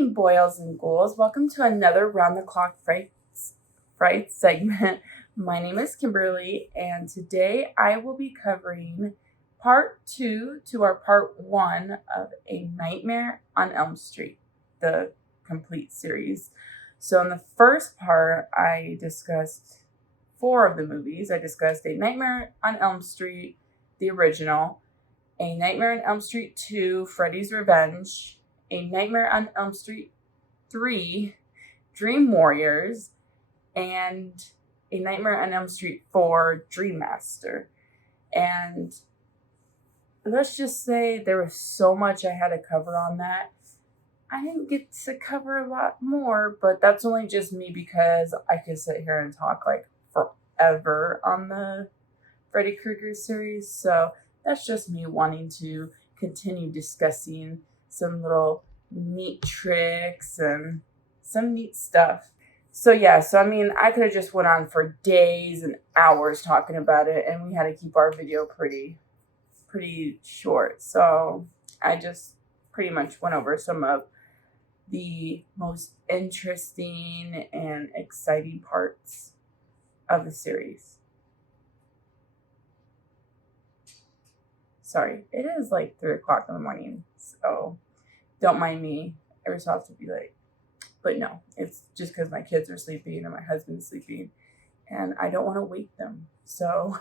morning, boils and ghouls. Welcome to another round-the-clock fright segment. My name is Kimberly, and today I will be covering part 2 to our part 1 of A Nightmare on Elm Street, the complete series. So in the first part, I discussed 4 of the movies. I discussed A Nightmare on Elm Street, the original, A Nightmare on Elm Street 2, Freddy's Revenge, A Nightmare on Elm Street 3, Dream Warriors, and A Nightmare on Elm Street 4, Dream Master. And let's just say there was so much I had to cover on that. I didn't get to cover a lot more, but that's only just me because I could sit here and talk like forever on the Freddy Krueger series. So that's just me wanting to continue discussing some little neat tricks and some neat stuff. So I could have just went on for days and hours talking about it, and we had to keep our video pretty short. So I just pretty much went over some of the most interesting and exciting parts of the series. Sorry, it is like 3 o'clock in the morning, so don't mind me. Every so often to be late. But no, it's just because my kids are sleeping and my husband's sleeping, and I don't want to wake them. So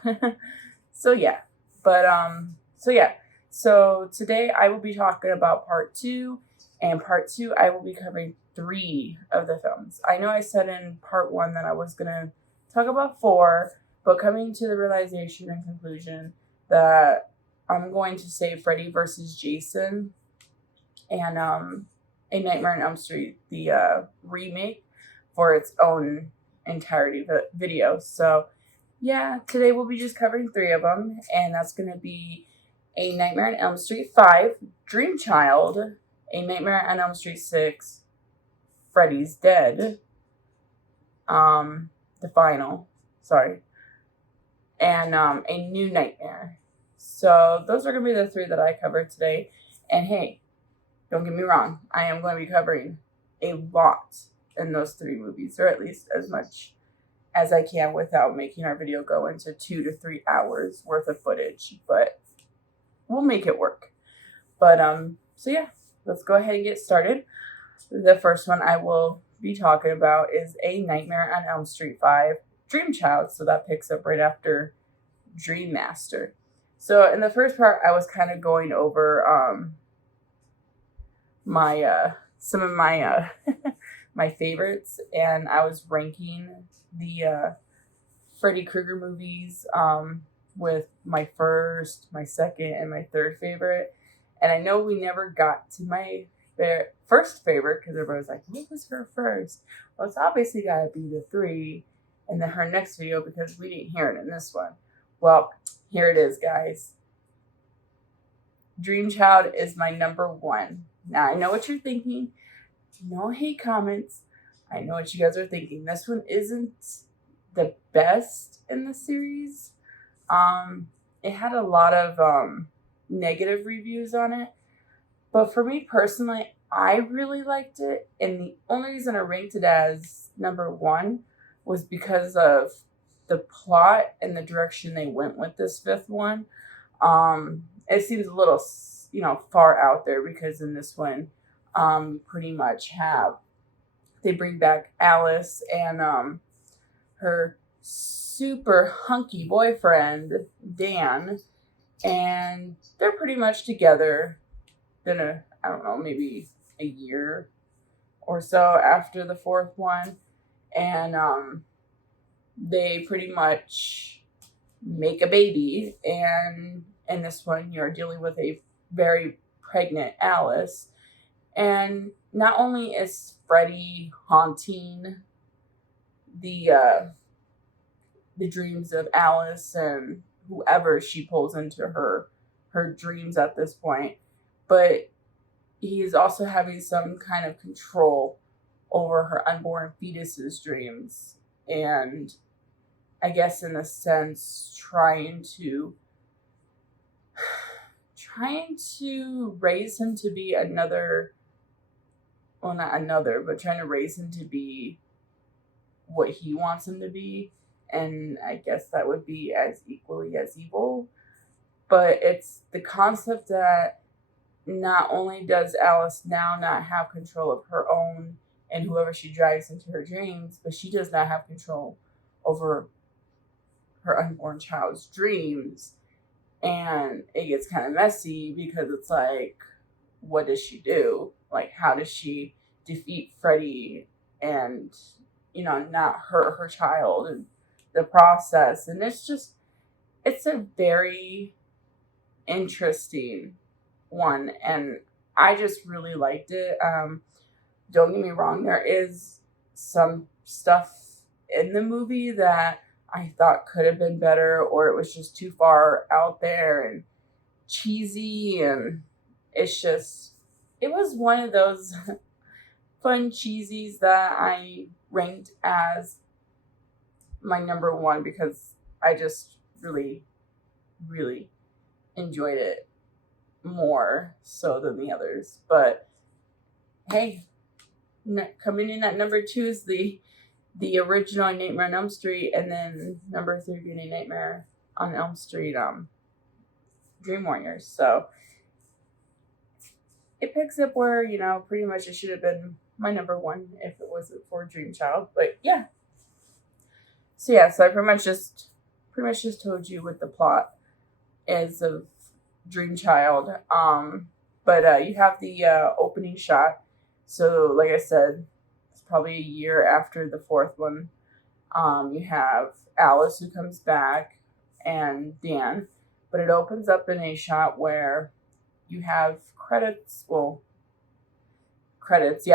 today I will be talking about part 2, and part 2 I will be covering 3 of the films. I know I said in part 1 that I was going to talk about 4, but coming to the realization and conclusion that I'm going to say Freddy versus Jason and A Nightmare on Elm Street, the remake, for its own entirety video. So yeah, today we'll be just covering 3 of them, and that's going to be A Nightmare on Elm Street 5, Dream Child, A Nightmare on Elm Street 6, Freddy's Dead, the final, and A New Nightmare. So those are going to be the 3 that I covered today. And hey, don't get me wrong, I am going to be covering a lot in those 3 movies, or at least as much as I can without making our video go into 2 to 3 hours worth of footage, but we'll make it work. But let's go ahead and get started. The first one I will be talking about is A Nightmare on Elm Street 5, Dream Child, so that picks up right after Dream Master. So in the first part, I was kind of going over some of my my favorites, and I was ranking the Freddy Krueger movies with my first, my second, and my third favorite. And I know we never got to my first favorite because everybody was like, "What was her first?" Well, it's obviously got to be the 3, and then her next video because we didn't hear it in this one. Well, here it is, guys. Dream Child is my number 1. Now, I know what you're thinking. No hate comments. I know what you guys are thinking. This one isn't the best in the series. It had a lot of negative reviews on it. But for me personally, I really liked it. And the only reason I ranked it as number 1 was because of the plot and the direction they went with this 5th one. It seems a little, far out there because in this one, pretty much they bring back Alice and her super hunky boyfriend, Dan, and they're pretty much together in maybe a year or so after the 4th one. And they pretty much make a baby, and in this one you're dealing with a very pregnant Alice. And not only is Freddy haunting the dreams of Alice and whoever she pulls into her dreams at this point, but he is also having some kind of control over her unborn fetus's dreams, and I guess in a sense trying to raise him to be another well, not another, but trying to raise him to be what he wants him to be. And I guess that would be as equally as evil. But it's the concept that not only does Alice now not have control of her own and whoever she drags into her dreams, but she does not have control over her unborn child's dreams. And it gets kind of messy because it's like, what does she do? Like, how does she defeat Freddy and, not hurt her child and the process? And it's a very interesting one. And I just really liked it. Don't get me wrong, there is some stuff in the movie that I thought could have been better, or it was just too far out there and cheesy, and it was one of those fun cheesies that I ranked as my number one because I just really, really enjoyed it more so than the others. But hey, coming in at number 2 is the original Nightmare on Elm Street, and then number 3 being Nightmare on Elm Street, Dream Warriors. So it picks up where, pretty much it should have been my number 1 if it wasn't for Dream Child. But yeah. So I pretty much just told you what the plot is of Dream Child. But you have the opening shot. So like I said, it's probably a year after the 4th one. You have Alice who comes back and Dan, but it opens up in a shot where you have credits. Well, credits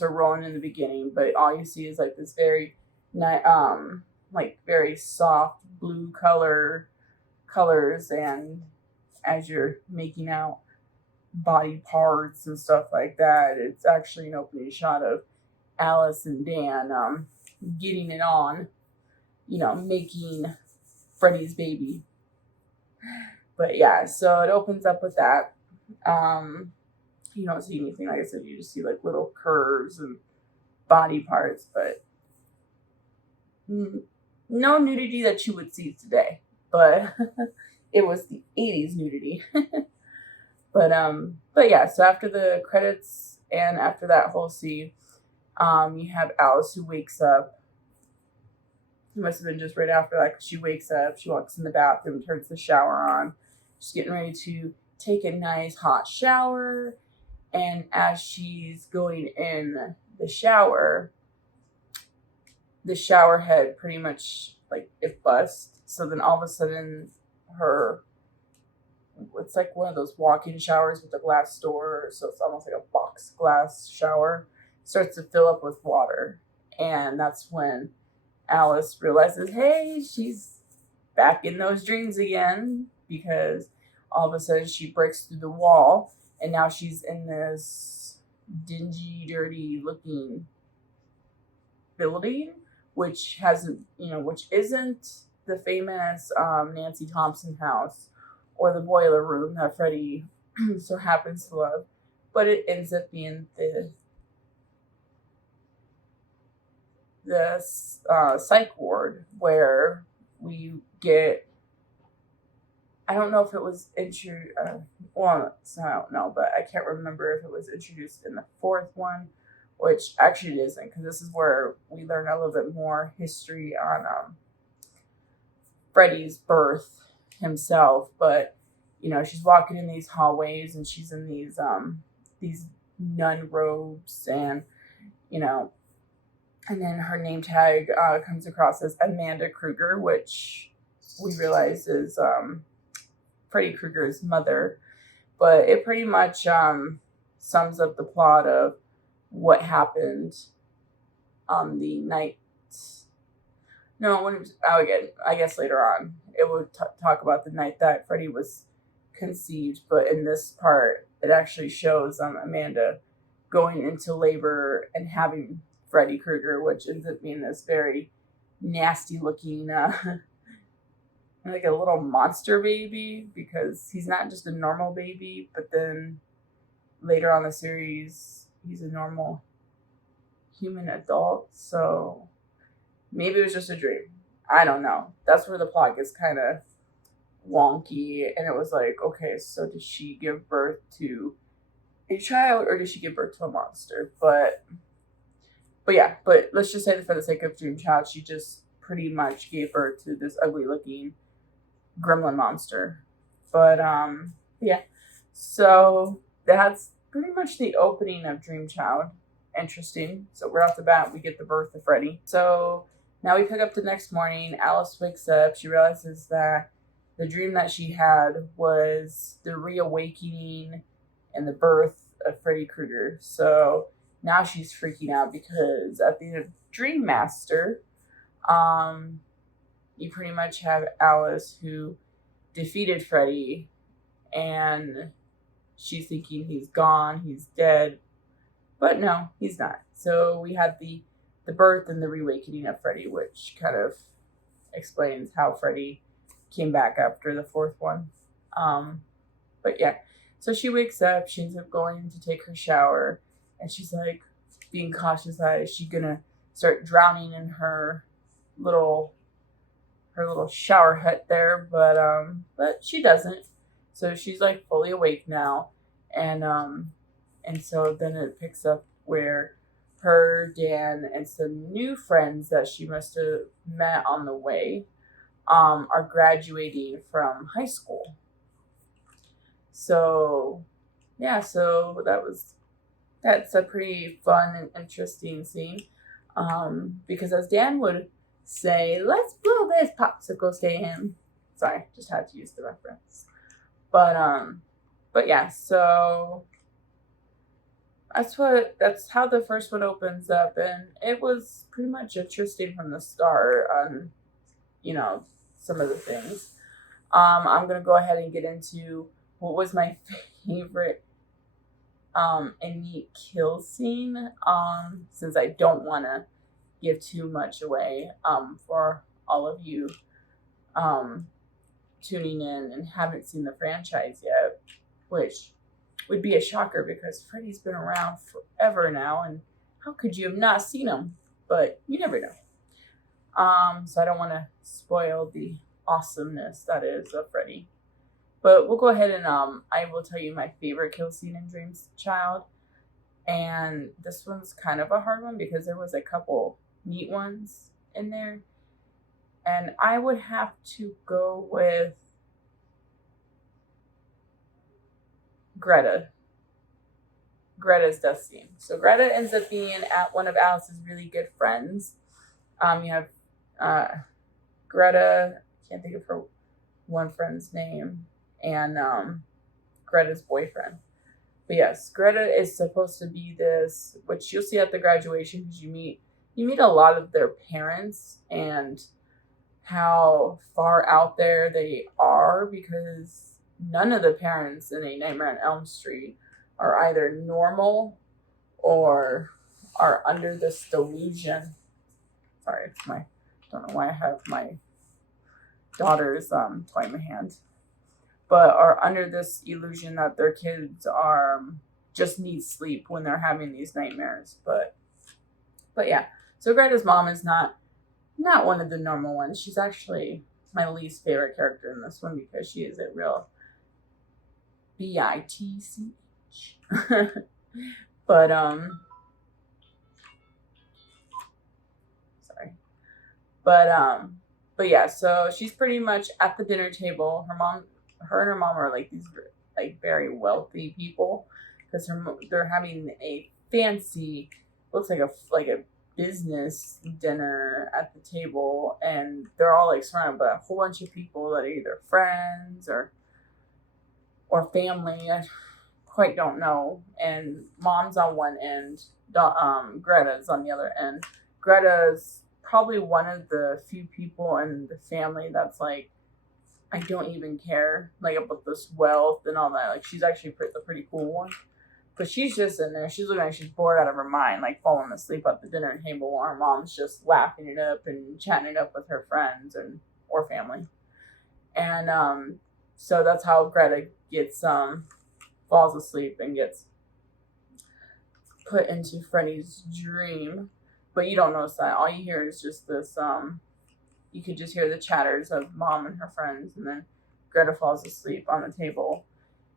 are rolling in the beginning, but all you see is like this very very soft blue colors, and as you're making out body parts and stuff like that, it's actually an opening shot of Alice and Dan getting it on, making Freddy's baby. But yeah, so it opens up with that. You don't see anything, like I said, you just see like little curves and body parts, but no nudity that you would see today. But it was the 80s nudity. But yeah, so after the credits and after that whole scene, you have Alice who wakes up. It must have been just right after that, because she wakes up, she walks in the bathroom, turns the shower on. She's getting ready to take a nice hot shower. And as she's going in the shower head pretty much, like, it busts. So then all of a sudden it's like one of those walk-in showers with a glass door, so it's almost like a box glass shower, starts to fill up with water. And that's when Alice realizes, hey, she's back in those dreams again, because all of a sudden she breaks through the wall, and now she's in this dingy, dirty looking building, which isn't the famous Nancy Thompson house or the boiler room that Freddy so happens to love, but it ends up being the psych ward, where we get, I don't know if it was introduced, I don't know, but I can't remember if it was introduced in the 4th one, which actually it isn't, because this is where we learn a little bit more history on Freddy's birth himself. But she's walking in these hallways, and she's in these nun robes, and and then her name tag comes across as Amanda Kruger, which we realize is Freddy Krueger's mother. But it pretty much sums up the plot of what happened on the night. I guess later on it would talk about the night that Freddy was conceived. But in this part, it actually shows Amanda going into labor and having Freddy Krueger, which ends up being this very nasty looking, like a little monster baby, because he's not just a normal baby, but then later on the series, he's a normal human adult. So maybe it was just a dream. I don't know. That's where the plot gets kind of wonky. And it was like, okay, so did she give birth to a child or did she give birth to a monster? But yeah, but let's just say that for the sake of Dream Child, she just pretty much gave birth to this ugly looking gremlin monster. But yeah. So that's pretty much the opening of Dream Child. Interesting. So right off the bat, we get the birth of Freddy. So now we pick up the next morning. Alice wakes up. She realizes that the dream that she had was the reawakening and the birth of Freddy Krueger. So now she's freaking out because at the end of Dream Master, you pretty much have Alice who defeated Freddy, and she's thinking he's gone, he's dead, but no, he's not. So we had the birth and the reawakening of Freddy, which kind of explains how Freddy came back after the fourth one. But yeah, so she wakes up, she ends up going to take her shower, and she's like being cautious that is she gonna start drowning in her little shower hut there, but she doesn't. So she's like fully awake now, and so then it picks up where her, Dan, and some new friends that she must have met on the way are graduating from high school. So yeah, so that's a pretty fun and interesting scene. Because as Dan would say, let's blow this popsicle stand. Sorry, just had to use the reference. But yeah, so that's how the first one opens up, and it was pretty much interesting from the start on, some of the things. I'm gonna go ahead and get into what was my favorite and neat kill scene. Since I don't want to give too much away for all of you tuning in and haven't seen the franchise yet, which would be a shocker because Freddy's been around forever now, and how could you have not seen him? But you never know. So I don't want to spoil the awesomeness that is of Freddy. But we'll go ahead and I will tell you my favorite kill scene in Dream Child. And this one's kind of a hard one because there was a couple neat ones in there. And I would have to go with Greta's death scene. So Greta ends up being at one of Alice's really good friends. You have Greta, can't think of her one friend's name, and Greta's boyfriend. But yes, Greta is supposed to be this, which you'll see at the graduation, because you meet a lot of their parents and how far out there they are, because none of the parents in A Nightmare on Elm Street are either normal or are under this delusion. Sorry, don't know why I have my daughter's toy in my hand, but are under this illusion that their kids are just need sleep when they're having these nightmares. But yeah, so Greta's mom is not one of the normal ones. She's actually my least favorite character in this one because she is a real bitch. But sorry. But yeah, so she's pretty much at the dinner table. Her and her mom are like these like very wealthy people because they're having a fancy, looks like a business dinner at the table, and they're all like surrounded by a whole bunch of people that are either friends or family. I quite don't know. And mom's on one end, Greta's on the other end. Greta's probably one of the few people in the family that's like, I don't even care like about this wealth and all that. Like she's actually the pretty cool one. But she's just in there. She's looking like she's bored out of her mind, like falling asleep at the dinner table while her mom's just laughing it up and chatting it up with her friends or family. And so that's how Greta gets falls asleep and gets put into Freddy's dream, but you don't notice that. All you hear is just this, you could just hear the chatters of Mom and her friends, and then Greta falls asleep on the table,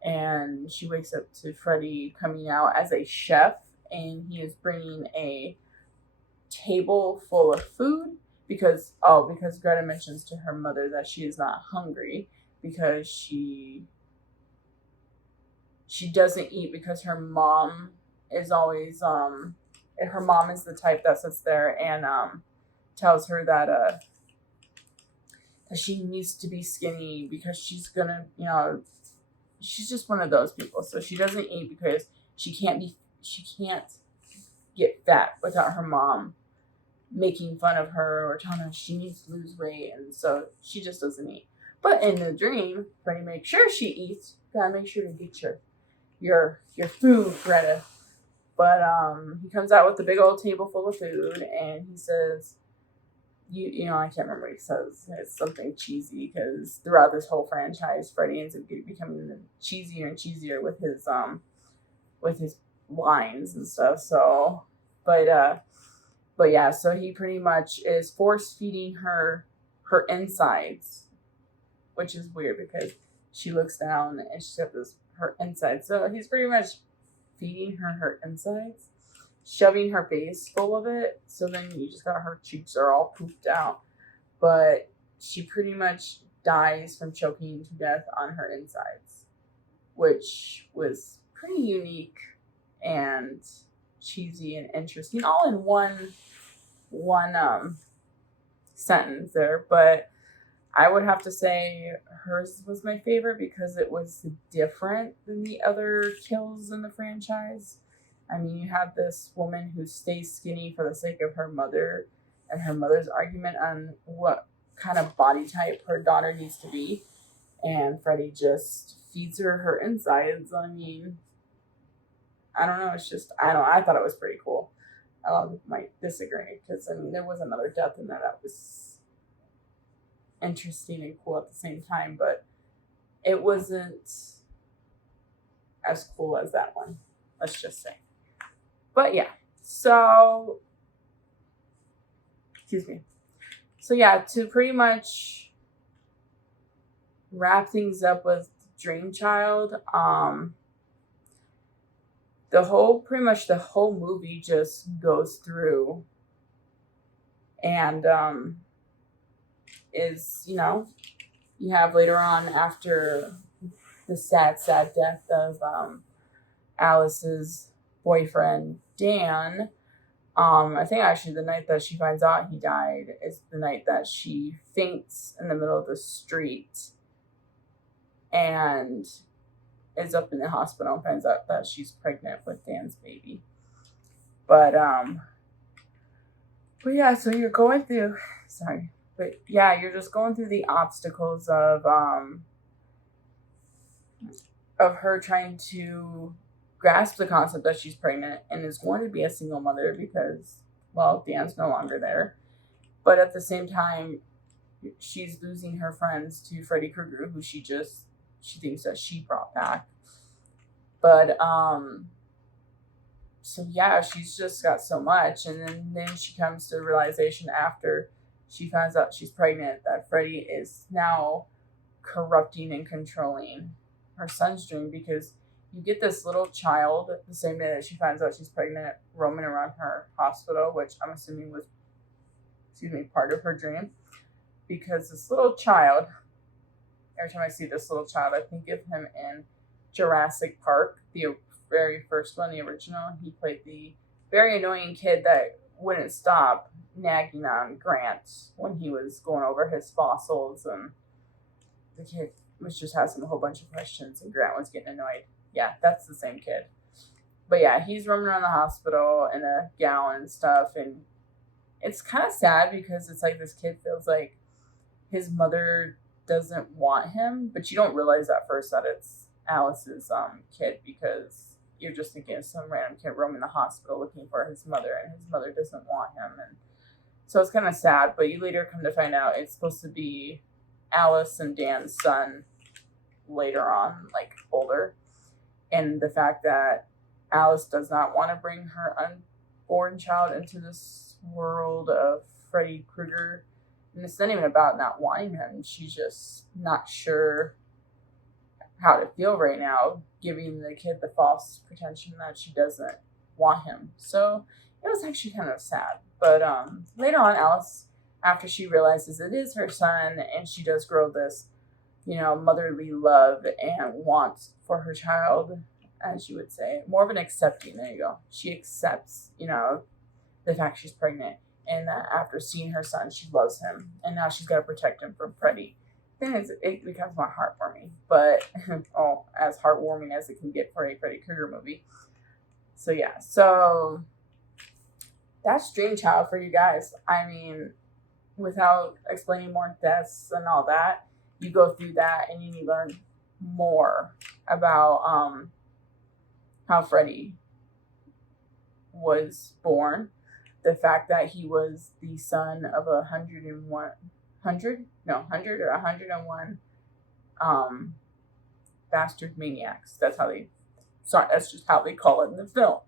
and she wakes up to Freddy coming out as a chef, and he is bringing a table full of food because Greta mentions to her mother that she is not hungry because she doesn't eat because her mom is always her mom is the type that sits there and tells her that she needs to be skinny because she's gonna, she's just one of those people. So she doesn't eat because she can't get fat without her mom making fun of her or telling her she needs to lose weight, and so she just doesn't eat. But in the dream, Freddy makes sure she eats. Gotta make sure to get your food, Greta. But he comes out with a big old table full of food, and he says, I can't remember what he says. It's something cheesy because throughout this whole franchise, Freddy ends up becoming cheesier and cheesier with his lines and stuff. So, but yeah, so he pretty much is force feeding her insides, which is weird because she looks down and she's got her insides. So he's pretty much feeding her insides, shoving her face full of it. So then you just got her cheeks are all pooped out. But she pretty much dies from choking to death on her insides, which was pretty unique and cheesy and interesting, all in one sentence there. But I would have to say hers was my favorite because it was different than the other kills in the franchise. I mean, you have this woman who stays skinny for the sake of her mother and her mother's argument on what kind of body type her daughter needs to be. And Freddy just feeds her insides. I mean, I don't know. It's just, I thought it was pretty cool. A lot of people might disagree because, I mean, there was another death in there that was interesting and cool at the same time, but it wasn't as cool as that one, let's just say. But yeah, so yeah, to pretty much wrap things up with Dream Child, the whole movie just goes through and is, you have later on, after the sad death of Alice's boyfriend Dan, I think actually the night that she finds out he died is the night that she faints in the middle of the street and is up in the hospital and finds out that she's pregnant with Dan's baby. But yeah, so you're going through, but yeah, you're just going through the obstacles of her trying to grasp the concept that she's pregnant and is going to be a single mother because, well, Dan's no longer there. But at the same time, she's losing her friends to Freddy Krueger, who she thinks that she brought back. But so yeah, she's just got so much, and then she comes to the realization after she finds out she's pregnant that Freddy is now corrupting and controlling her son's dream, because you get this little child the same day that she finds out she's pregnant roaming around her hospital, which I'm assuming was, part of her dream, because this little child, every time I see this little child, I think of him in Jurassic Park, the very first one, the original. He played the very annoying kid that wouldn't stop nagging on Grant when he was going over his fossils, and the kid was just asking a whole bunch of questions and Grant was getting annoyed. Yeah, that's the same kid. But yeah, he's roaming around the hospital in a gown and stuff, and it's kind of sad because it's like this kid feels like his mother doesn't want him, but you don't realize at first that it's Alice's kid, because you're just thinking of some random kid roaming the hospital looking for his mother, and his mother doesn't want him. And so it's kind of sad, but you later come to find out it's supposed to be Alice and Dan's son later on, like older. And the fact that Alice does not want to bring her unborn child into this world of Freddy Krueger. And it's not even about not wanting him. She's just not sure how to feel right now, giving the kid the false pretension that she doesn't want him. So it was actually kind of sad. But later on, Alice, after she realizes it is her son and she does grow this, motherly love and want for her child, as you would say, more of an accepting. There you go. She accepts, the fact she's pregnant, and that after seeing her son, she loves him, and now she's got to protect him from Freddy. Then it becomes more heartwarming, but as heartwarming as it can get for a Freddy Krueger movie. So yeah, so that's Dream Child for you guys. I mean, without explaining more deaths and all that, you go through that and you learn more about how Freddy was born, the fact that he was the son of 101 bastard maniacs. That's just how they call it in the film.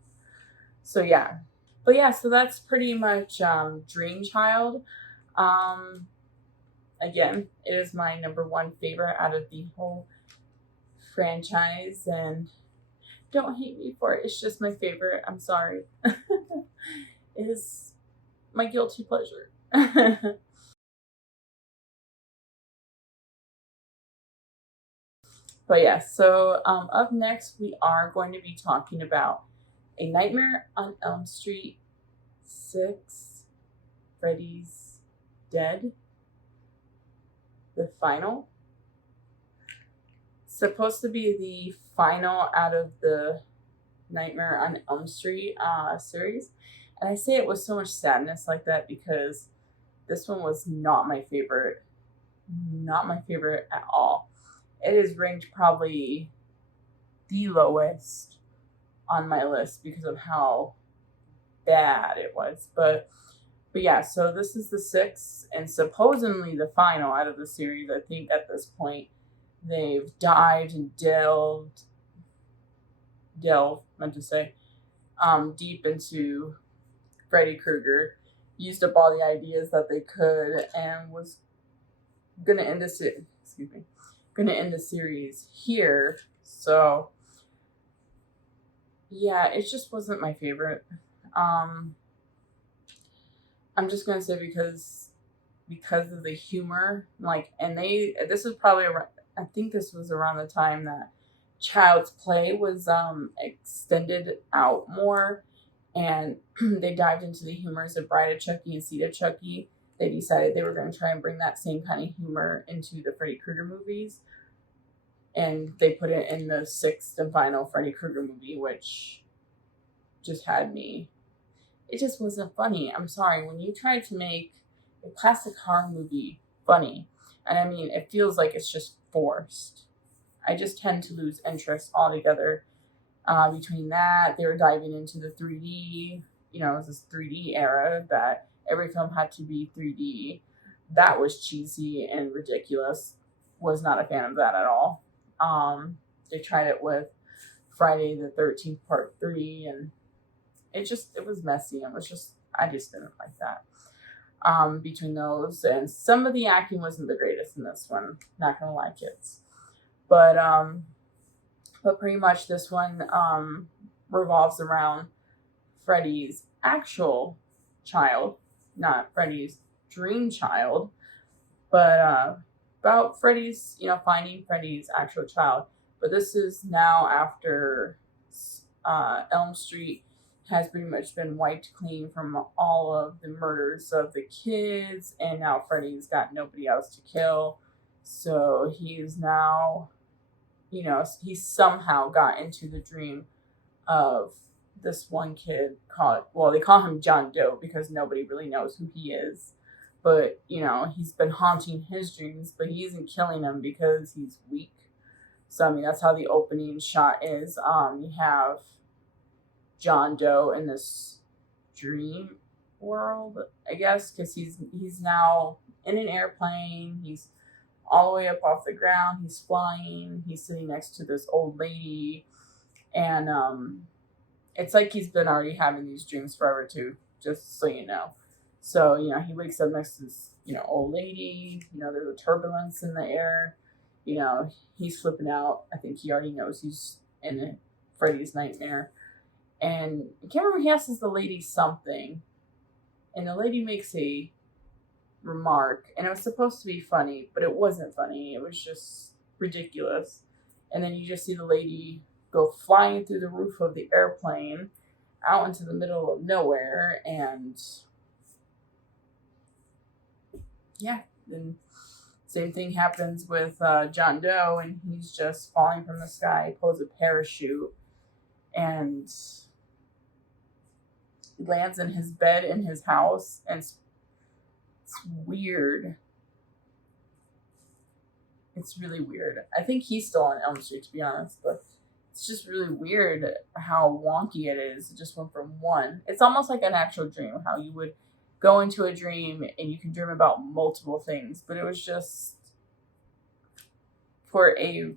So yeah. But yeah, so that's pretty much Dream Child. Again, it is my number one favorite out of the whole franchise, and don't hate me for it. It's just my favorite. I'm sorry. It is my guilty pleasure. But yeah, so up next we are going to be talking about A Nightmare on Elm Street 6, Freddy's Dead, the final. Supposed to be the final out of the Nightmare on Elm Street series. And I say it with so much sadness like that because this one was not my favorite. Not my favorite at all. It is ranked probably the lowest on my list because of how bad it was. But yeah, so this is the 6th and supposedly the final out of the series. I think at this point they've dived and delved, deep into Freddy Krueger, used up all the ideas that they could, and was gonna end the series here. So yeah, it just wasn't my favorite. I'm just gonna say because of the humor, this was probably around, I think this was around the time that Child's Play was extended out more, and they dived into the humors of Bride of Chucky and Seed of Chucky. They decided they were going to try and bring that same kind of humor into the Freddy Krueger movies, and they put it in the 6th and final Freddy Krueger movie, which just had me. It just wasn't funny. I'm sorry. When you try to make a classic horror movie funny, and I mean, it feels like it's just forced, I just tend to lose interest altogether. Between that, they were diving into the 3D, it was this 3D era that every film had to be 3D. That was cheesy and ridiculous. Was not a fan of that at all. They tried it with Friday the 13th Part 3, and it was messy. I just didn't like that. Between those, and some of the acting wasn't the greatest in this one. Not gonna lie, kids. But pretty much this one revolves around Freddy's actual child, not Freddy's dream child, but about Freddy's, finding Freddy's actual child. But this is now after Elm Street has pretty much been wiped clean from all of the murders of the kids, and now Freddy's got nobody else to kill. So he's now, he somehow got into the dream of this one kid they call him John Doe because nobody really knows who he is. But, he's been haunting his dreams, but he isn't killing him because he's weak. So, I mean, that's how the opening shot is. You have John Doe in this dream world, I guess, because he's now in an airplane. He's all the way up off the ground. He's flying. He's sitting next to this old lady, and it's like he's been already having these dreams forever too, just so you know. So, he wakes up next to this, old lady, there's a turbulence in the air, he's flipping out. I think he already knows he's in Freddy's nightmare. And I can't remember, he asks the lady something, and the lady makes a remark, and it was supposed to be funny, but it wasn't funny. It was just ridiculous. And then you just see the lady go flying through the roof of the airplane out into the middle of nowhere, and yeah, then same thing happens with John Doe, and he's just falling from the sky, pulls a parachute, and lands in his bed in his house, and it's weird. It's really weird. I think he's still on Elm Street, to be honest, but it's just really weird how wonky it is. It just went from one. It's almost like an actual dream, how you would go into a dream and you can dream about multiple things, but it was just for a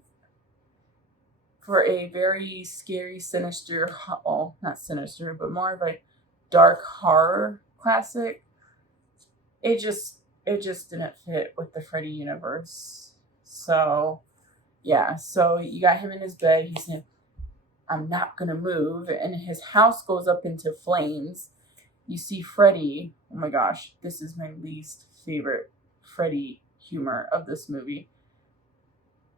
very scary, sinister, well, not sinister, but more of a dark horror classic. It just didn't fit with the Freddy universe. So, yeah. So you got him in his bed. He's saying, "I'm not gonna move," and his house goes up into flames. You see Freddy. Oh my gosh, this is my least favorite Freddy humor of this movie.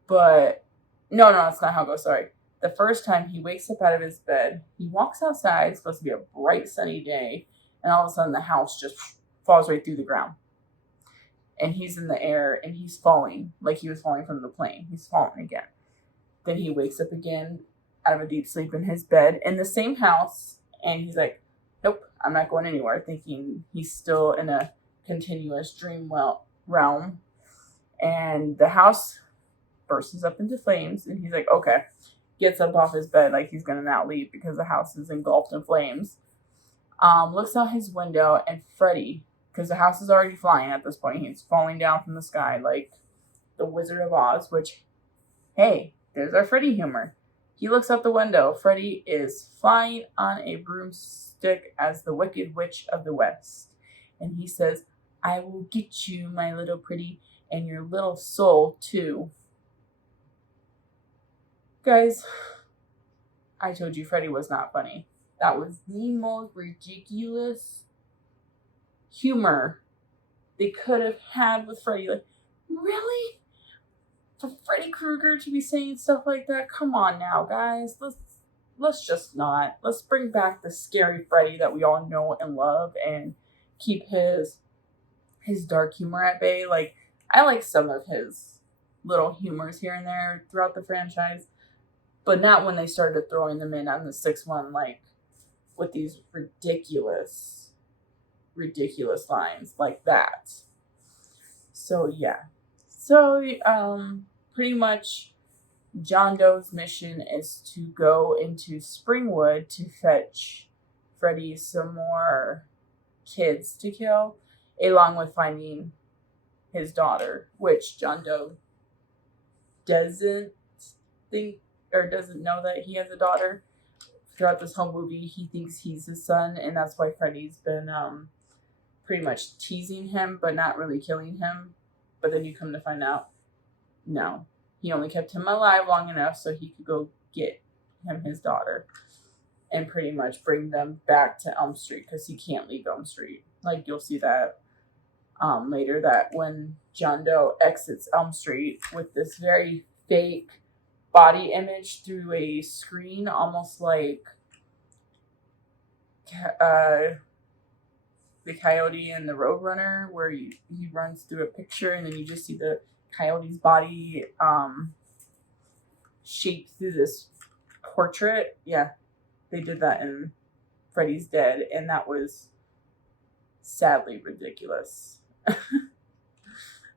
But no, that's not how it goes. Sorry. The first time he wakes up out of his bed, he walks outside. It's supposed to be a bright, sunny day, and all of a sudden the house just falls right through the ground. And he's in the air, and he's falling like he was falling from the plane. He's falling again. Then he wakes up again out of a deep sleep in his bed in the same house, and he's like, "Nope, I'm not going anywhere," thinking he's still in a continuous dream realm. And the house bursts up into flames, and he's like, okay, gets up off his bed like he's gonna now leave because the house is engulfed in flames. Looks out his window, and Freddy, because the house is already flying at this point, he's falling down from the sky like the Wizard of Oz, which, hey, there's our Freddy humor. He looks out the window. Freddy is flying on a broomstick as the Wicked Witch of the West. And he says, "I will get you, my little pretty, and your little soul, too." Guys, I told you Freddy was not funny. That was the most ridiculous humor they could have had with Freddy. Like, really? For Freddy Krueger to be saying stuff like that? Come on now, guys. Let's just not. Let's bring back the scary Freddy that we all know and love, and keep his dark humor at bay. Like, I like some of his little humors here and there throughout the franchise, but not when they started throwing them in on the sixth one, like with these ridiculous lines like that. So yeah. So pretty much John Doe's mission is to go into Springwood to fetch Freddy some more kids to kill, along with finding his daughter, which John Doe doesn't know that he has a daughter. Throughout this whole movie, he thinks he's his son, and that's why Freddy's been pretty much teasing him, but not really killing him. But then you come to find out, no, he only kept him alive long enough so he could go get him his daughter and pretty much bring them back to Elm Street, because he can't leave Elm Street. Like, you'll see that later, that when John Doe exits Elm Street with this very fake body image through a screen, almost like the Coyote and the Roadrunner, where he runs through a picture and then you just see the Coyote's body shaped through this portrait. Yeah, they did that in Freddy's Dead, and that was sadly ridiculous.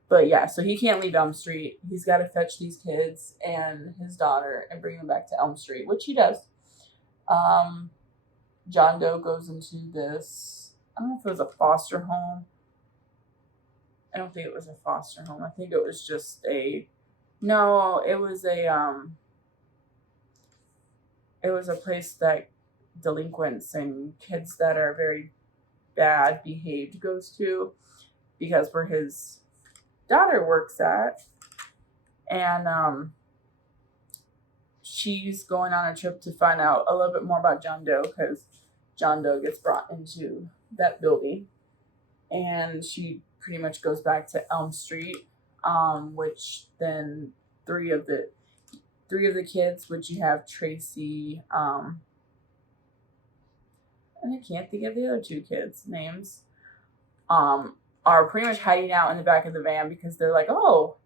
But yeah, so he can't leave Elm Street. He's got to fetch these kids and his daughter and bring them back to Elm Street, which he does. John Doe goes into this, I don't know if it was a foster home. I don't think it was a foster home. I think it was just it was a place that delinquents and kids that are very bad behaved goes to, because where his daughter works at, and she's going on a trip to find out a little bit more about John Doe, because John Doe gets brought into that building, and she pretty much goes back to Elm Street, which then three of the kids, which you have Tracy, and I can't think of the other two kids' names, are pretty much hiding out in the back of the van, because they're like, oh,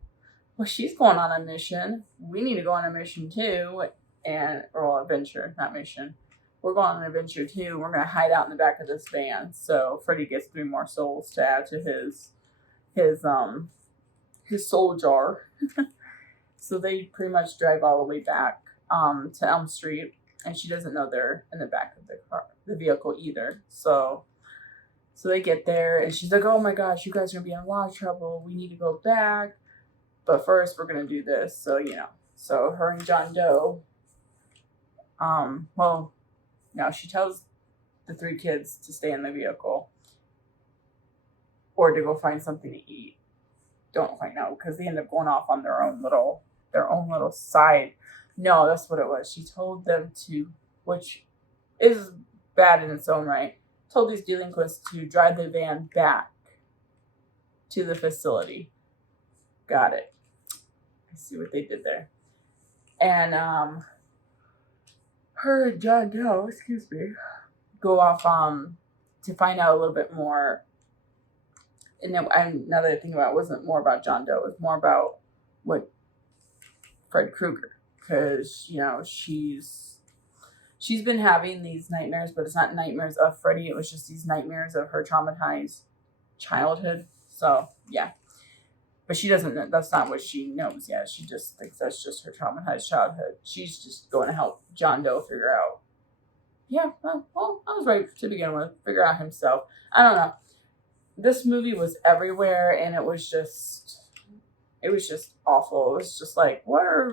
well, she's going on a mission. We need to go on a mission too. Adventure, not mission. We're going on an adventure too. We're going to hide out in the back of this van. So Freddy gets 3 more souls to add to his soul jar. So they pretty much drive all the way back to Elm Street, and she doesn't know they're in the back of the vehicle either. So they get there, and she's like, oh my gosh, you guys are going to be in a lot of trouble. We need to go back. But first, we're going to do this. So, so her and John Doe, she tells the 3 kids to stay in the vehicle or to go find something to eat. Don't quite know, because they end up going off on their own little side. No, that's what it was. She told them to, which is bad in its own right, told these delinquents to drive the van back to the facility. Got it. I see what they did there. And her and John Doe, go off to find out a little bit more. And then, now that I think about it, wasn't more about John Doe. It was more about what Fred Krueger, because she's been having these nightmares, but it's not nightmares of Freddy. It was just these nightmares of her traumatized childhood. So yeah, but she doesn't know. That's not what she knows yet. She just thinks that's just her traumatized childhood. She's just going to help John Doe figure out. Yeah, well, I was right to begin with. Figure out himself. I don't know. This movie was everywhere, and it was just awful. It was just like,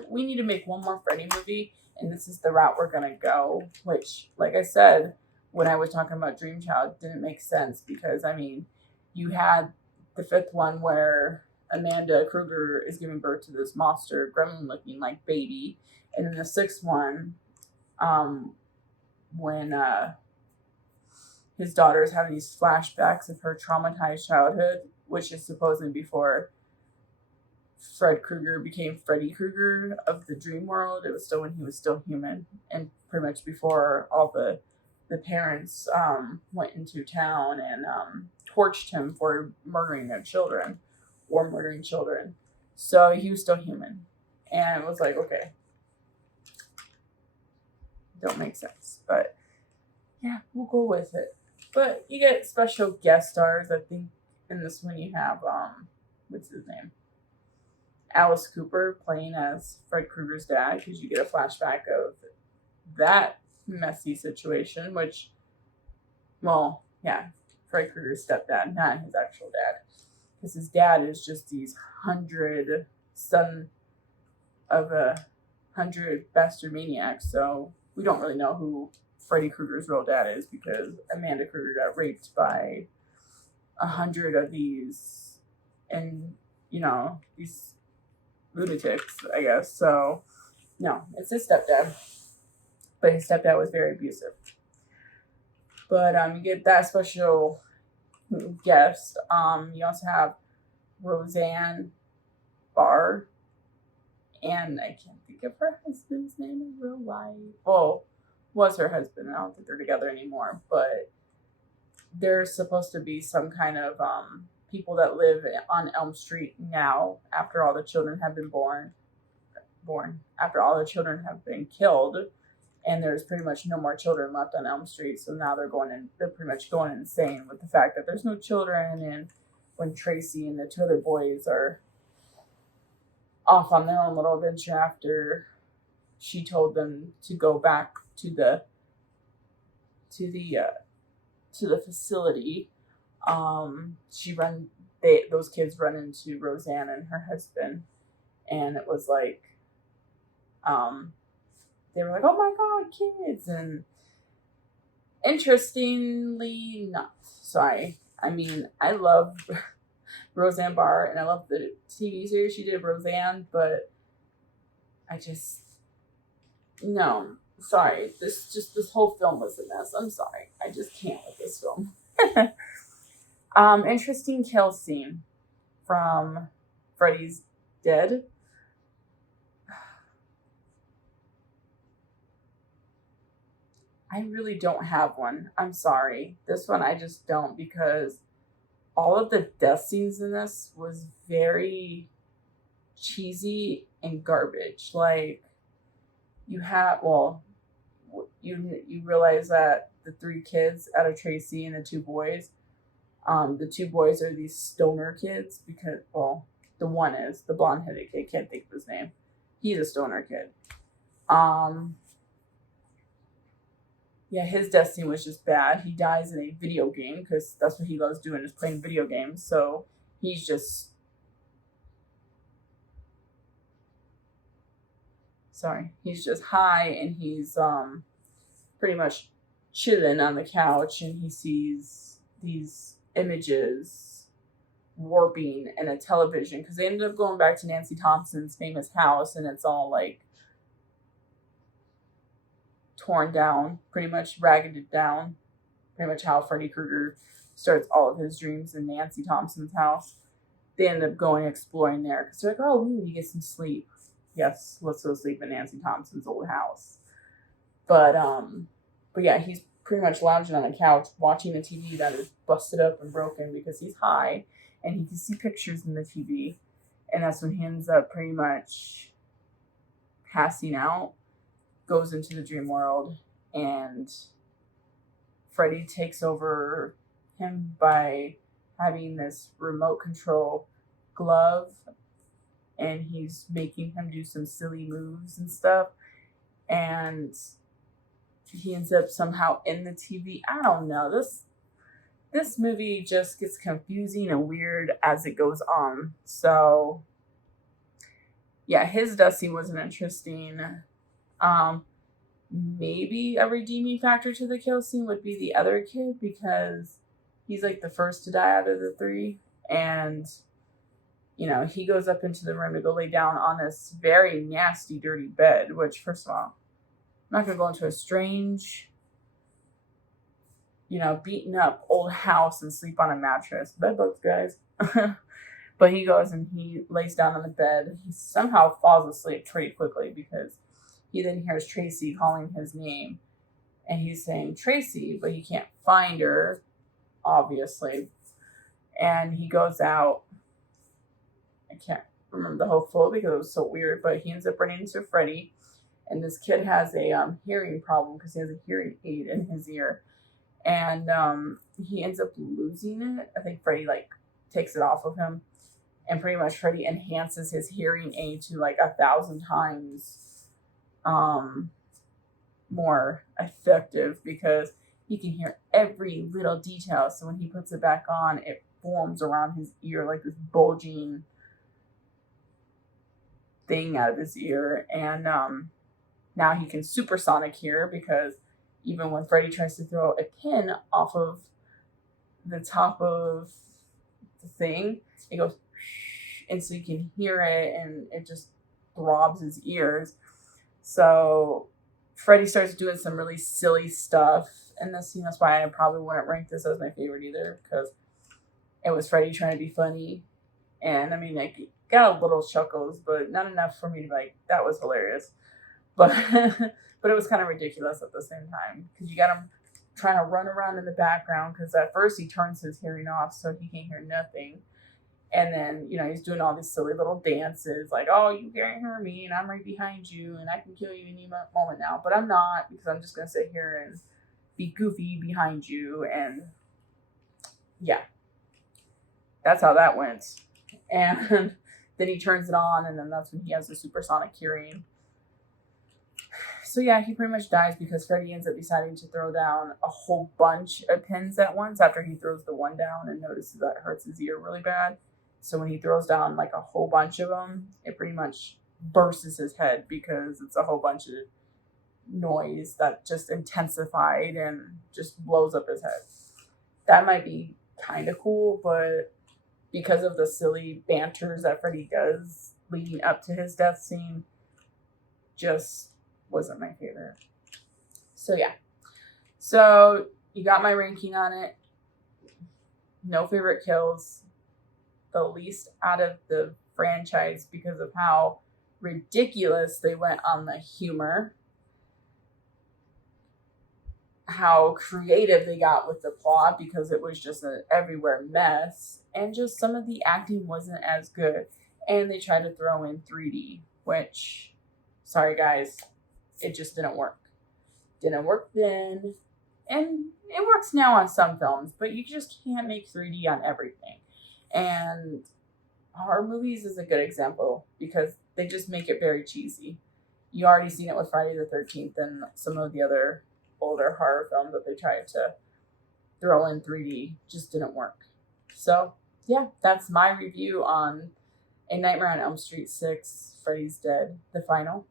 we need to make one more Freddy movie, and this is the route we're gonna go. Which, like I said, when I was talking about Dream Child, didn't make sense, because you had the 5th one where Amanda Krueger is giving birth to this monster, gremlin-looking like baby, and then the 6th one, when his daughter is having these flashbacks of her traumatized childhood, which is supposedly before Fred Krueger became Freddy Krueger of the dream world. It was still when he was still human, and pretty much before all the parents went into town and torched him for murdering their children or murdering children. So he was still human, and it was like, okay, don't make sense, but yeah, we'll go with it. But you get special guest stars. I think in this one you have what's his name? Alice Cooper playing as Fred Krueger's dad, because you get a flashback of that messy situation, which, Fred Krueger's stepdad, not his actual dad, because his dad is just these 100 son of 100 bastard maniacs. So we don't really know who Freddy Krueger's real dad is, because Amanda Krueger got raped by 100 of these, and these lunatics, I guess. So no, it's his stepdad, but his stepdad was very abusive. But you get that special guest. You also have Roseanne Barr, and I can't think of her husband's name in real life. Well, was her husband. I don't think they're together anymore, but there's supposed to be some kind of people that live on Elm Street now, after all the children have been born, after all the children have been killed, and there's pretty much no more children left on Elm Street. So now they're pretty much going insane with the fact that there's no children, and when Tracy and the 2 other boys are off on their own little adventure after she told them to go back to the facility, those kids run into Roseanne and her husband, and it was like, they were like, oh my god, kids, and Interestingly not. Sorry. I mean, I love Roseanne Barr and I love the TV series she did, Roseanne, but I just, no. Sorry. This whole film was a mess. I'm sorry. I just can't with this film. Interesting kill scene from Freddy's Dead. I really don't have one. I'm sorry. This one I just don't, because all of the death scenes in this was very cheesy and garbage. Like, you have, well, you realize that the three kids out of Tracy and the two boys are these stoner kids because, well, the one is the blonde headed kid. Can't think of his name. He's a stoner kid. Yeah, his death scene was just bad. He dies in a video game because that's what he loves doing, is playing video games. So he's just, he's just high, and he's pretty much chilling on the couch, and he sees these images warping in a television, because they ended up going back to Nancy Thompson's famous house, and it's all like torn down, pretty much raggeded down, pretty much how Freddy Krueger starts all of his dreams in Nancy Thompson's house. They end up going exploring there because they're like, oh, we need to get some sleep. Yes, let's go sleep in Nancy Thompson's old house. But yeah, he's pretty much lounging on a couch watching a TV that is busted up and broken because he's high, and he can see pictures in the TV, and that's when he ends up pretty much passing out, goes into the dream world, and Freddy takes over him by having this remote control glove, and he's making him do some silly moves and stuff, and he ends up somehow in the TV. I don't know. This movie just gets confusing and weird as it goes on. So yeah, his death scene wasn't interesting. Maybe a redeeming factor to the kill scene would be the other kid, because he's like the first to die out of the three, and he goes up into the room to go lay down on this very nasty, dirty bed, which, first of all, I'm not going to go into a strange, beaten up old house and sleep on a mattress. Bed bugs, guys. But he goes and he lays down on the bed. He somehow falls asleep pretty quickly, because he then hears Tracy calling his name. And he's saying Tracy, but he can't find her, obviously. And he goes out. I can't remember the whole flow because it was so weird, but he ends up running into Freddy. And this kid has a hearing problem because he has a hearing aid in his ear. And he ends up losing it. I think Freddy takes it off of him. And pretty much Freddy enhances his hearing aid to 1,000 times more effective, because he can hear every little detail. So when he puts it back on, it forms around his ear like this bulging thing out of his ear. And now he can supersonic hear, because even when Freddy tries to throw a pin off of the top of the thing, it goes, and so you can hear it, and it just throbs his ears. So Freddy starts doing some really silly stuff in this scene. That's why I probably wouldn't rank this as my favorite either, because it was Freddy trying to be funny. And I mean, got a little chuckles, but not enough for me to be like, that was hilarious. But but it was kind of ridiculous at the same time, because you got him trying to run around in the background, because at first he turns his hearing off so he can't hear nothing. And then, he's doing all these silly little dances, like, oh, you can't hear me, and I'm right behind you, and I can kill you any moment now. But I'm not, because I'm just going to sit here and be goofy behind you. And yeah, that's how that went. And then he turns it on, and then that's when he has the supersonic hearing. So yeah, he pretty much dies because Freddy ends up deciding to throw down a whole bunch of pins at once after he throws the one down and notices that it hurts his ear really bad. So when he throws down a whole bunch of them, it pretty much bursts his head, because it's a whole bunch of noise that just intensified and just blows up his head. That might be kind of cool, but because of the silly banters that Freddy does leading up to his death scene, just wasn't my favorite. So yeah. So you got my ranking on it. No favorite kills. The least out of the franchise because of how ridiculous they went on the humor. How creative they got with the plot because it was just an everywhere mess. And just some of the acting wasn't as good. And they tried to throw in 3D, which, sorry guys, it just didn't work. Didn't work then. And it works now on some films, but you just can't make 3D on everything. And horror movies is a good example because they just make it very cheesy. You already seen it with Friday the 13th and some of the other older horror films that they tried to throw in 3D. Just didn't work. So, yeah, that's my review on A Nightmare on Elm Street 6, Freddy's Dead, the final.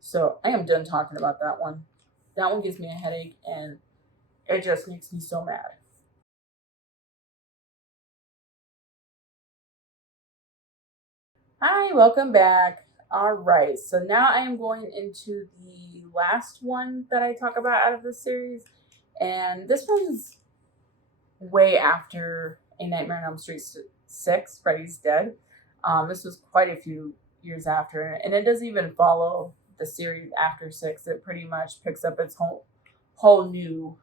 So, I am done talking about that one. That one gives me a headache and it just makes me so mad. Hi, welcome back. All right, so now I am going into the last one that I talk about out of this series. And this one's way after A Nightmare on Elm Street 6, Freddy's Dead. This was quite a few years after, and it doesn't even follow the series after 6. It pretty much picks up its whole new,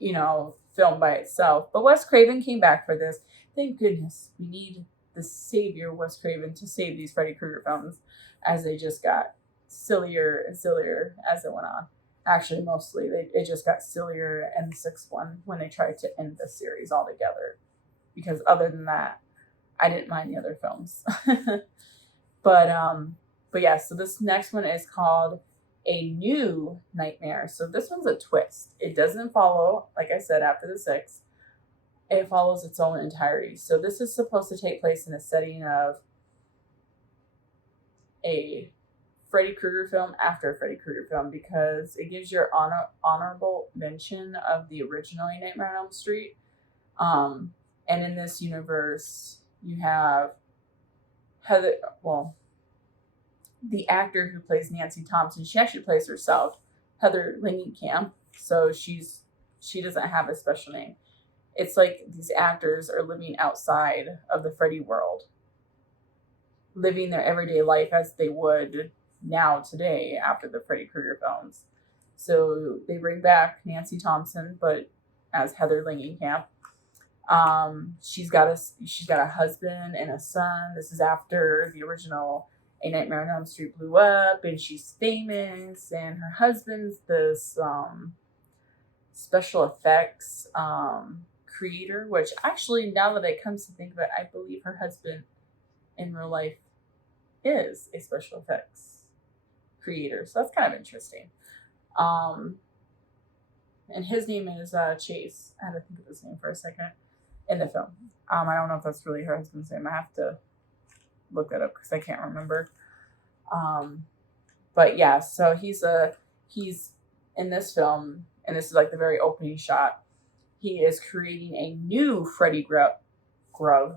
film by itself. But Wes Craven came back for this. Thank goodness. We need the savior Wes Craven to save these Freddy Krueger films, as they just got sillier and sillier as it went on. Actually, mostly it just got sillier in the 6th one when they tried to end the series altogether. Because other than that, I didn't mind the other films. But yeah, so this next one is called A New Nightmare. So this one's a twist. It doesn't follow, like I said, after the 6th. It follows its own entirety. So this is supposed to take place in a setting of a Freddy Krueger film after a Freddy Krueger film because it gives your honorable mention of the original Nightmare on Elm Street. And in this universe, you have the actor who plays Nancy Thompson. She actually plays herself, Heather Langenkamp. So she doesn't have a special name. It's like these actors are living outside of the Freddy world, living their everyday life as they would now today after the Freddy Krueger films. So they bring back Nancy Thompson, but as Heather Langenkamp. She's got a husband and a son. This is after the original A Nightmare on Elm Street blew up, and she's famous. And her husband's this special effects creator, which actually, now that it comes to think of it, I believe her husband in real life is a special effects creator. So that's kind of interesting. And his name is Chase. I had to think of his name for a second in the film. I don't know if that's really her husband's name. I have to look that up because I can't remember. But yeah, so he's in this film, and this is like the very opening shot. He is creating a new Freddy glove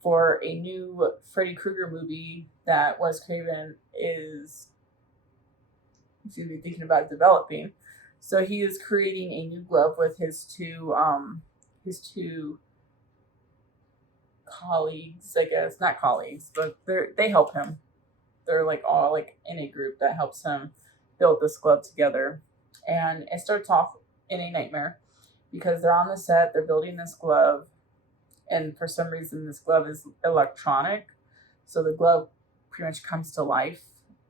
for a new Freddy Krueger movie that Wes Craven is thinking about developing. So he is creating a new glove with his two colleagues, I guess. Not colleagues, but they help him. They're like all like in a group that helps him build this glove together. And it starts off in a nightmare because they're on the set, they're building this glove, and for some reason this glove is electronic. So the glove pretty much comes to life,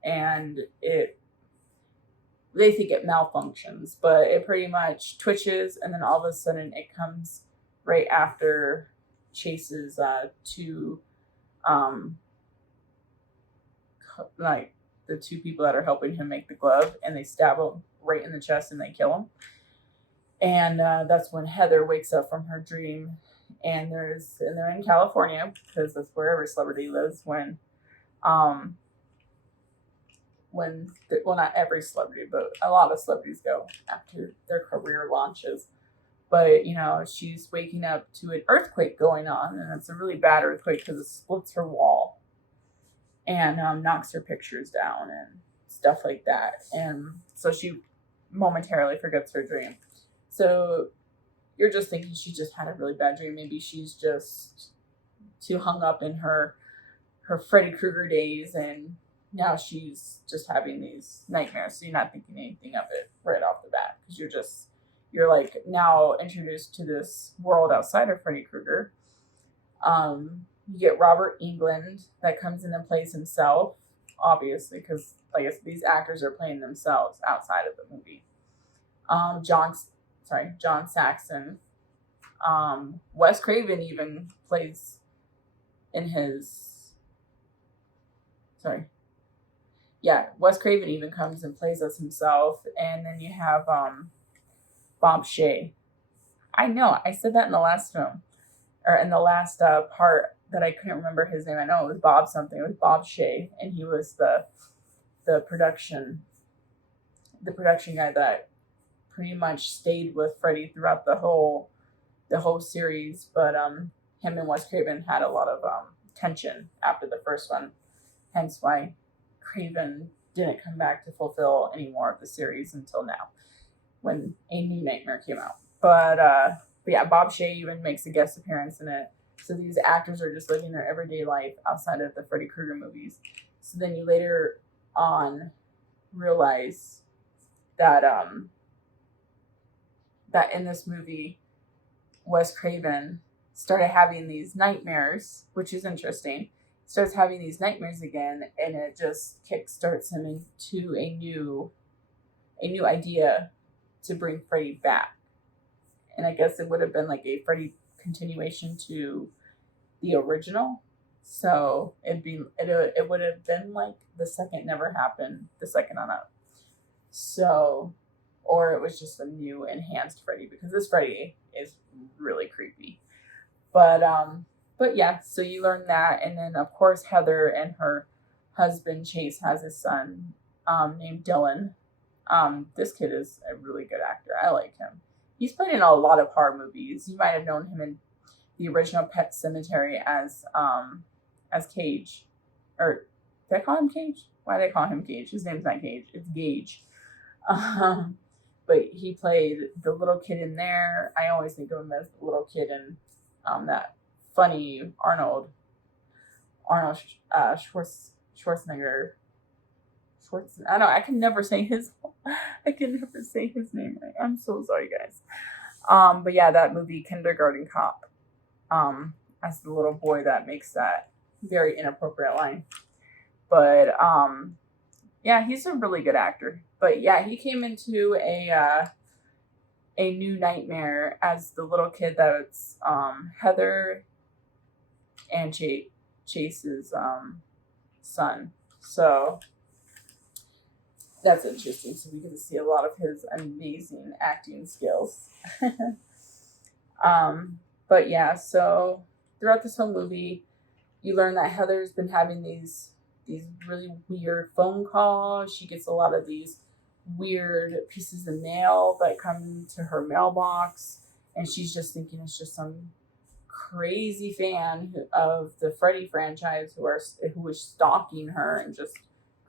and they think it malfunctions, but it pretty much twitches, and then all of a sudden it comes right after Chase's two like the two people that are helping him make the glove, and they stab him right in the chest and they kill him. And that's when Heather wakes up from her dream, and they're in California because that's where every celebrity lives when well, not every celebrity, but a lot of celebrities go after their career launches. But, she's waking up to an earthquake going on, and it's a really bad earthquake because it splits her wall and knocks her pictures down and stuff like that. And so she momentarily forgets her dream. So you're just thinking she just had a really bad dream. Maybe she's just too hung up in her Freddy Krueger days, and now she's just having these nightmares. So you're not thinking anything of it right off the bat because you're like now introduced to this world outside of Freddy Krueger. You get Robert Englund that comes in and plays himself, obviously, because like I said, these actors are playing themselves outside of the movie. John Saxon. Wes Craven even plays in his. Wes Craven even comes and plays as himself, and then you have Bob Shea. I know, I said that in the last film, or in the last part that I couldn't remember his name. I know it was Bob something. It was Bob Shea, and he was the production guy that pretty much stayed with Freddy throughout the whole series. But him and Wes Craven had a lot of tension after the first one, hence why Craven didn't come back to fulfill any more of the series until now, when A New Nightmare came out. But yeah, Bob Shea even makes a guest appearance in it. So these actors are just living their everyday life outside of the Freddy Krueger movies. So then you later on realize that that in this movie, Wes Craven started having these nightmares, which is interesting. Starts having these nightmares again, and it just kickstarts him into a new idea to bring Freddy back. And I guess it would have been like a Freddy continuation to the original. So it would have been like the second never happened, the second on up. So, or it was just a new enhanced Freddy, because this Freddy is really creepy. But yeah, so you learn that, and then of course Heather and her husband Chase has a son named Dylan. This kid is a really good actor. I like him. He's played in a lot of horror movies. You might have known him in the original Pet Sematary as Cage. Or did I call him Cage? Why did I call him Cage? His name's not Cage. It's Gage. But he played the little kid in there. I always think of him as the little kid in that funny Arnold Schwarzenegger. I don't know. I can never say his name right. I'm so sorry, guys. But yeah, that movie Kindergarten Cop. As the little boy that makes that very inappropriate line. But yeah, he's a really good actor. But yeah, he came into a New Nightmare as the little kid that's Heather and Chase's son. So that's interesting. So we get to see a lot of his amazing acting skills. But yeah, so throughout this whole movie, you learn that Heather's been having these really weird phone calls. She gets a lot of these weird pieces of mail that come to her mailbox, and she's just thinking it's just some crazy fan of the Freddy franchise who is stalking her and just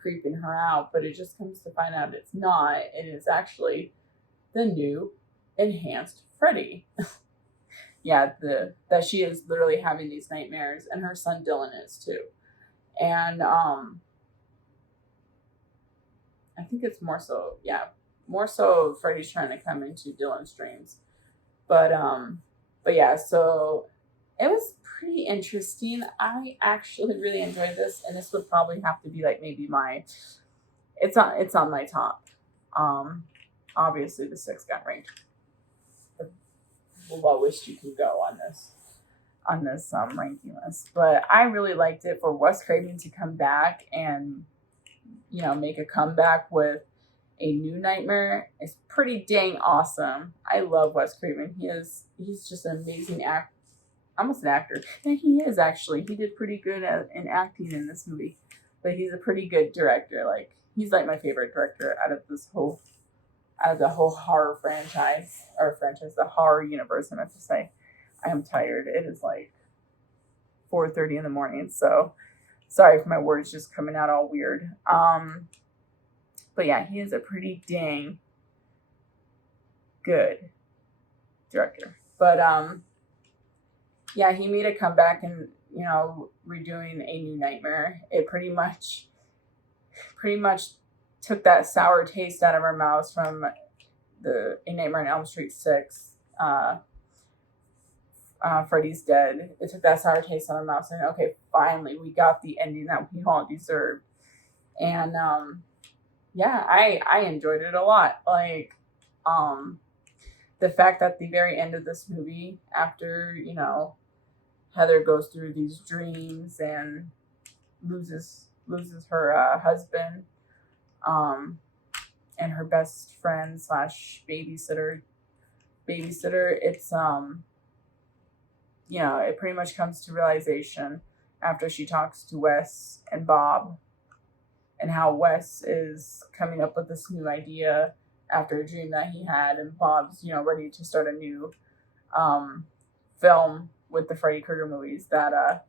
creeping her out. But it just comes to find out it's not. It is actually the new enhanced Freddy. Yeah, that she is literally having these nightmares, and her son Dylan is too. And I think it's more so Freddy's trying to come into Dylan's dreams. But yeah, so it was pretty interesting. I actually really enjoyed this, and this would probably have to be like maybe it's on my top. Obviously the 6 got ranked the lowest you can go on this ranking list. But I really liked it for Wes Craven to come back and make a comeback with A New Nightmare. It's pretty dang awesome. I love Wes Craven. He's just an amazing almost an actor. And he is actually. He did pretty good in acting in this movie. But he's a pretty good director. Like, he's like my favorite director out of the whole horror the horror universe. I meant to say, I am tired. It is like 4:30 in the morning, so sorry if my words just coming out all weird. But yeah, he is a pretty dang good director. But yeah, he made a comeback and, redoing A New Nightmare. It pretty much took that sour taste out of our mouths from the A Nightmare on Elm Street 6. Freddy's Dead. It took that sour taste out of our mouths, saying, okay, finally, we got the ending that we all deserved. And yeah, I enjoyed it a lot. Like, the fact that the very end of this movie, after, Heather goes through these dreams and loses her husband, and her best friend / babysitter, it's it pretty much comes to realization after she talks to Wes and Bob, and how Wes is coming up with this new idea after a dream that he had, and Bob's, ready to start a new film with the Freddy Krueger movies, that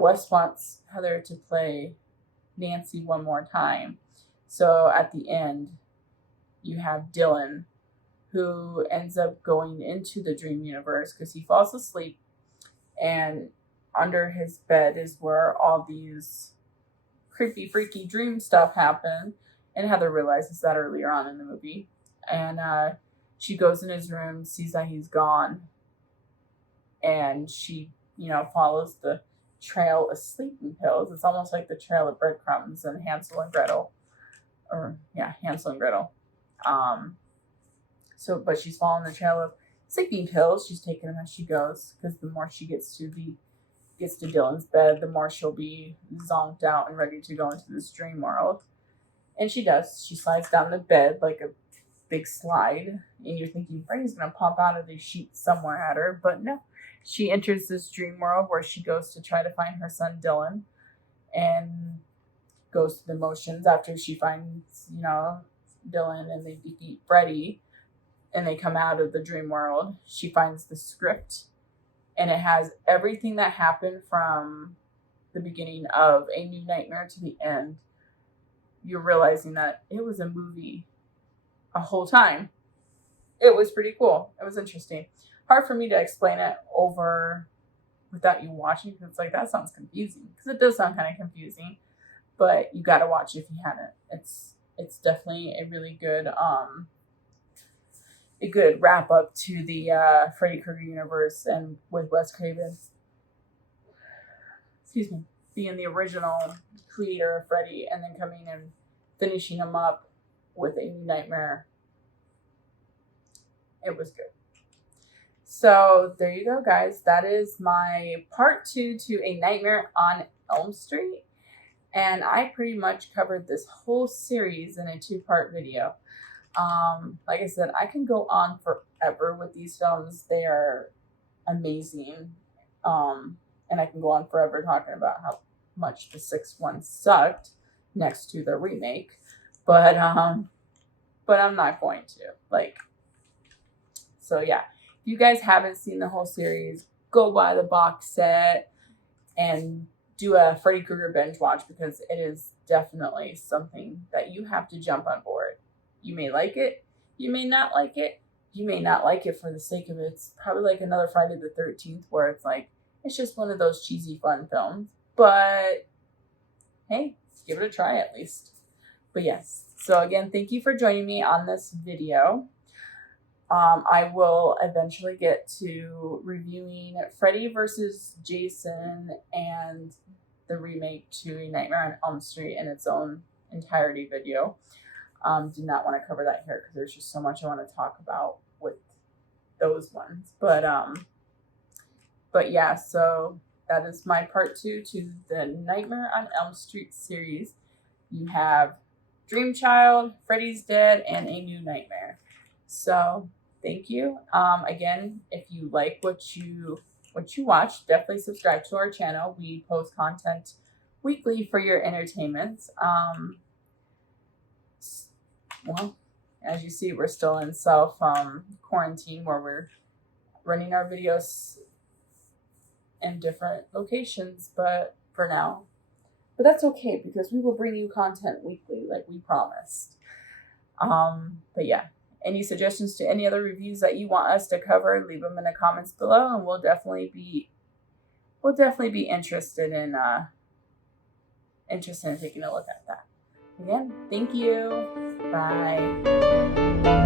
Wes wants Heather to play Nancy one more time. So at the end, you have Dylan, who ends up going into the dream universe because he falls asleep, and under his bed is where all these creepy, freaky dream stuff happen. And Heather realizes that earlier on in the movie. And she goes in his room, sees that he's gone. And she, follows the trail of sleeping pills. It's almost like the trail of breadcrumbs and Hansel and Gretel. But she's following the trail of sleeping pills. She's taking them as she goes, because the more she gets to Dylan's bed, the more she'll be zonked out and ready to go into this dream world. And she does. She slides down the bed like a big slide. And you're thinking, Freddy's going to pop out of the sheet somewhere at her. But no. She enters this dream world where she goes to try to find her son Dylan. And goes through the motions after she finds, Dylan, and they defeat Freddy. And they come out of the dream world. She finds the script. And it has everything that happened from the beginning of A New Nightmare to the end. You're realizing that it was a movie a whole time. It was pretty cool. It was interesting. Hard for me to explain it over without you watching, because it's like, that sounds confusing. Because it does sound kind of confusing. But you got to watch it if you haven't. It's definitely a really good wrap up to the Freddy Krueger universe, and with Wes Craven, being the original creator of Freddy, and then coming and finishing him up with A New Nightmare. It was good. So there you go, guys. That is my part 2 to A Nightmare on Elm Street. And I pretty much covered this whole series in a 2-part video. Like I said, I can go on forever with these films. They are amazing. And I can go on forever talking about how much the 6th one sucked next to the remake. But I'm not going to. So yeah. If you guys haven't seen the whole series, go buy the box set and do a Freddy Krueger binge watch, because it is definitely something that you have to jump on board. You may like it. You may not like it. You may not like it for the sake of it. It's probably like another Friday the 13th, where it's like, it's just one of those cheesy fun films. But hey, give it a try at least. But yes. So again, thank you for joining me on this video. I will eventually get to reviewing Freddy vs. Jason and the remake to A Nightmare on Elm Street in its own entirety video. Do not want to cover that here because there's just so much I want to talk about with those ones. But yeah, so that is my part 2 to the Nightmare on Elm Street series. You have Dream Child, Freddy's Dead, and A New Nightmare. So thank you. Again, if you like what you watch, definitely subscribe to our channel. We post content weekly for your entertainment. well, as you see, we're still in self quarantine where we're running our videos in different locations, but for now. But that's okay because we will bring you content weekly like we promised. But yeah, any suggestions to any other reviews that you want us to cover, leave them in the comments below, and we'll definitely be interested in taking a look at that. Again, thank you. Bye.